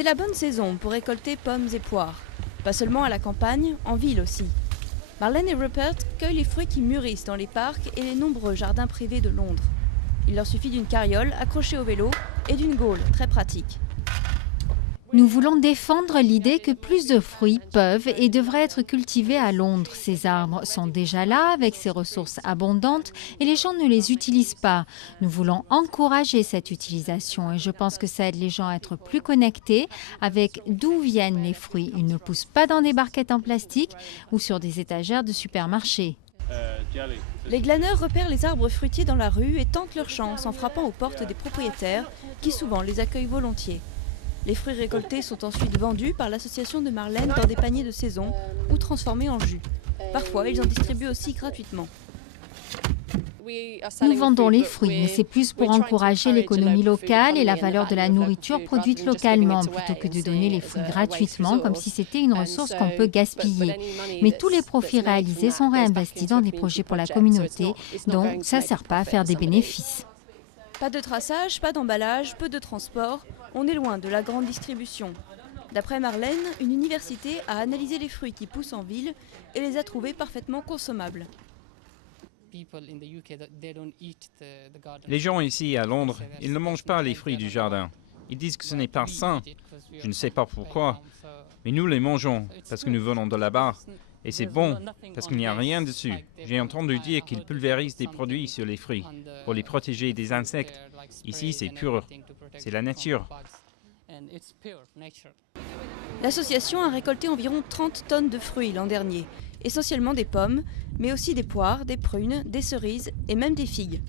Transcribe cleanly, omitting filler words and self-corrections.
C'est la bonne saison pour récolter pommes et poires. Pas seulement à la campagne, en ville aussi. Marlène et Rupert cueillent les fruits qui mûrissent dans les parcs et les nombreux jardins privés de Londres. Il leur suffit d'une carriole accrochée au vélo et d'une gaule très pratique. Nous voulons défendre l'idée que plus de fruits peuvent et devraient être cultivés à Londres. Ces arbres sont déjà là avec ces ressources abondantes et les gens ne les utilisent pas. Nous voulons encourager cette utilisation et je pense que ça aide les gens à être plus connectés avec d'où viennent les fruits. Ils ne poussent pas dans des barquettes en plastique ou sur des étagères de supermarchés. Les glaneurs repèrent les arbres fruitiers dans la rue et tentent leur chance en frappant aux portes des propriétaires qui souvent les accueillent volontiers. Les fruits récoltés sont ensuite vendus par l'association de Marlène dans des paniers de saison ou transformés en jus. Parfois, ils en distribuent aussi gratuitement. Nous vendons les fruits, mais c'est plus pour encourager l'économie locale et la valeur de la nourriture produite localement, plutôt que de donner les fruits gratuitement, comme si c'était une ressource qu'on peut gaspiller. Mais tous les profits réalisés sont réinvestis dans des projets pour la communauté, donc ça ne sert pas à faire des bénéfices. Pas de traçage, pas d'emballage, peu de transport. On est loin de la grande distribution. D'après Marlène, une université a analysé les fruits qui poussent en ville et les a trouvés parfaitement consommables. Les gens ici à Londres, ils ne mangent pas les fruits du jardin. Ils disent que ce n'est pas sain. Je ne sais pas pourquoi. Mais nous les mangeons parce que nous venons de là-bas. Et c'est bon, parce qu'il n'y a rien dessus. J'ai entendu dire qu'ils pulvérisent des produits sur les fruits pour les protéger des insectes. Ici, c'est pur. C'est la nature. L'association a récolté environ 30 tonnes de fruits l'an dernier, essentiellement des pommes, mais aussi des poires, des prunes, des cerises et même des figues.